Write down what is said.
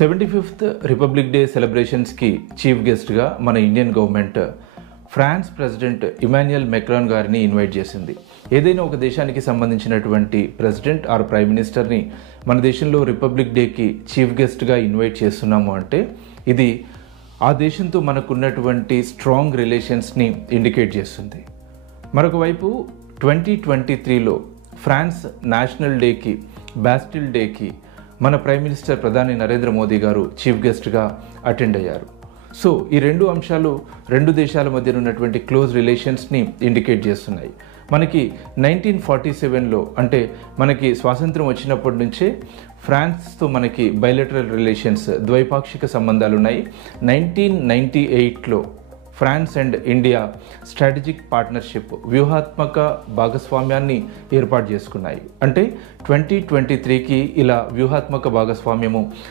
75th republic day సెలబ్రేషన్స్కి chief గెస్ట్గా మన Indian government France president Emmanuel Macron గారిని invite చేసింది. ఏదైనా ఒక దేశానికి సంబంధించినటువంటి ప్రెసిడెంట్ ఆర్ ప్రైమ్ మినిస్టర్ని మన దేశంలో రిపబ్లిక్ డేకి చీఫ్ గెస్ట్గా ఇన్వైట్ చేస్తున్నాము అంటే ఇది ఆ దేశంతో మనకున్నటువంటి స్ట్రాంగ్ రిలేషన్స్ని ఇండికేట్ చేస్తుంది. మరొక వైపు 2023లో ఫ్రాన్స్ నేషనల్ డేకి, బాస్టిల్ డేకి మన ప్రైమ్ మినిస్టర్ ప్రధాని నరేంద్ర మోదీ గారు చీఫ్ గెస్ట్గా అటెండ్ అయ్యారు. సో ఈ రెండు అంశాలు రెండు దేశాల మధ్య ఉన్నటువంటి క్లోజ్ రిలేషన్స్ని ఇండికేట్ చేస్తున్నాయి. మనకి 1947లో అంటే మనకి స్వాతంత్రం వచ్చినప్పటి నుంచే ఫ్రాన్స్తో మనకి బైలెటరల్ రిలేషన్స్, ద్వైపాక్షిక సంబంధాలు ఉన్నాయి. 1998లో France and India strategic partnership, వ్యూహాత్మక భాగస్వామ్యాన్ని ఏర్పాటు చేసుకున్నాయి. అంటే 2023కి ఇలా వ్యూహాత్మక భాగస్వామ్యము